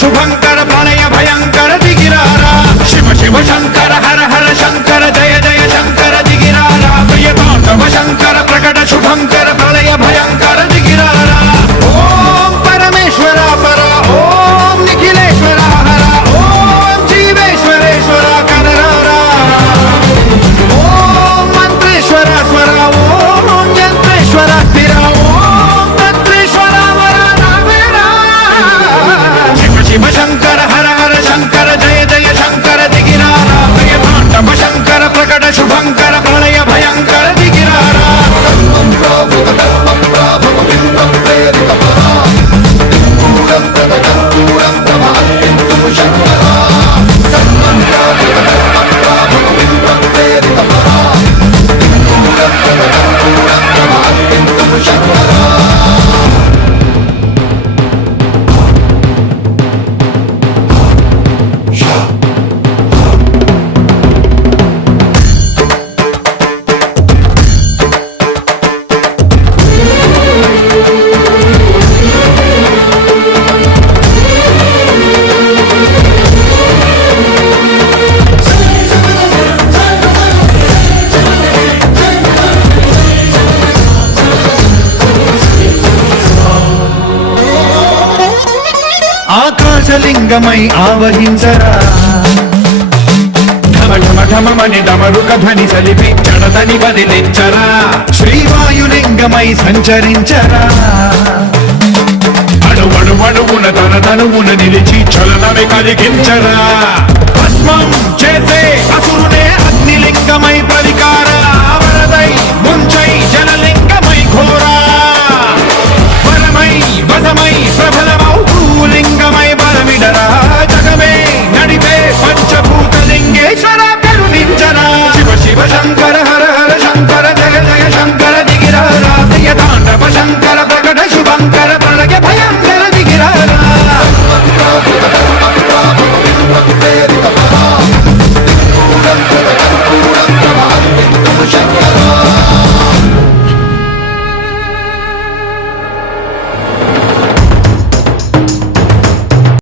శుభంకర ప్రళయ భయంకర దిగిరారా శివ శివ శంకర హర హర శంకర జయ జయ శంకర దిగిరారా ప్రియతాండవ శంకర ప్రకట శుభంకర ప్రళయ భయంకర దిగిరారా ఓం పరమేశ్వర పర ఓం నిఖిలేశ్వర హర ఓం జీవేశ్వరేశ్వర కనరారా ఓం మంత్రేశ్వర స్వర ఓం యంత్రేశ్వర స్థిర ఓం తంత్రేశ్వర వర నావేరా శివ శివ శంకర హర హర శంకర జయ జయ శంకర దిగిరారా ప్రియతాండవ శంకర ప్రకట శుభంకర ప్రళయ భయంకర దిగిరారా ఆకాశలింగమై ఆవహించరా ఢమ ఢమ ఢమమని డమరుక ధ్వని సలిపి జడతని వదిలించరా శ్రీవాయులింగమై సంచరించరా అణువణువున తన తనువున నిలిచి చలనమే కలిగించరా భస్మం చేసే అసురునే అగ్నిలింగమై పరికార వరదై ముంచై జలలింగమై ఘోరా వరమై వసమై ప్రబలమౌ లింగమై బలమిడరా జగమే నడిపే పంచభూతలింగేశ్వర కరుణించరా శివ శివ శంకర హర హర శంకర జయ జయ శంకర దిగిరారా ప్రియతాండవ శంకర ప్రకట శుభంకర ప్రళయ భయంకర దిగిరారా శంకర